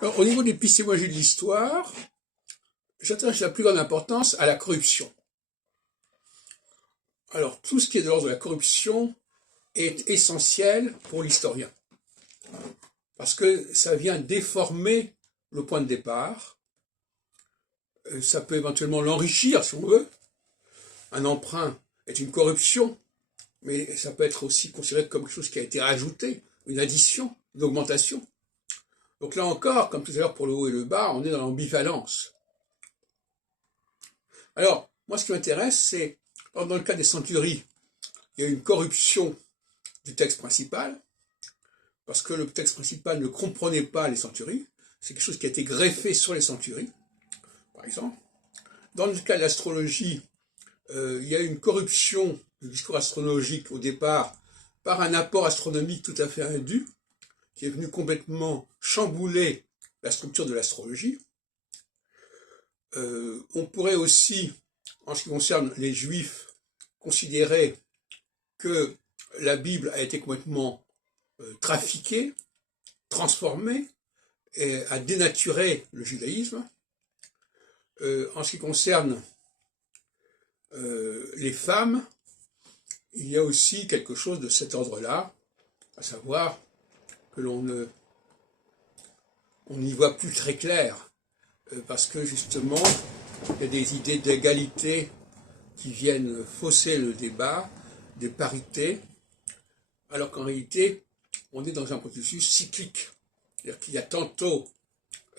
Alors, au niveau de l'épistémologie de l'histoire, j'attache la plus grande importance à la corruption. Alors, tout ce qui est de l'ordre de la corruption est essentiel pour l'historien, parce que ça vient déformer le point de départ, ça peut éventuellement l'enrichir, si on veut. Un emprunt est une corruption, mais ça peut être aussi considéré comme quelque chose qui a été rajouté, une addition, une augmentation. Donc là encore, comme tout à l'heure pour le haut et le bas, on est dans l'ambivalence. Alors, moi ce qui m'intéresse, c'est, dans le cas des centuries, il y a une corruption du texte principal, parce que le texte principal ne comprenait pas les centuries, c'est quelque chose qui a été greffé sur les centuries, par exemple. Dans le cas de l'astrologie, il y a une corruption du discours astrologique au départ par un apport astronomique tout à fait indu, qui est venu complètement chambouler la structure de l'astrologie. On pourrait aussi, en ce qui concerne les Juifs, considérer que la Bible a été complètement trafiquée, transformée, et a dénaturé le judaïsme. En ce qui concerne les femmes, il y a aussi quelque chose de cet ordre-là, à savoir que on n'y voit plus très clair, parce que justement, il y a des idées d'égalité qui viennent fausser le débat, des parités, alors qu'en réalité, on est dans un processus cyclique. C'est-à-dire qu'il y a tantôt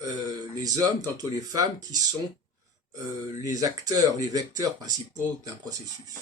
les hommes, tantôt les femmes qui sont les acteurs, les vecteurs principaux d'un processus.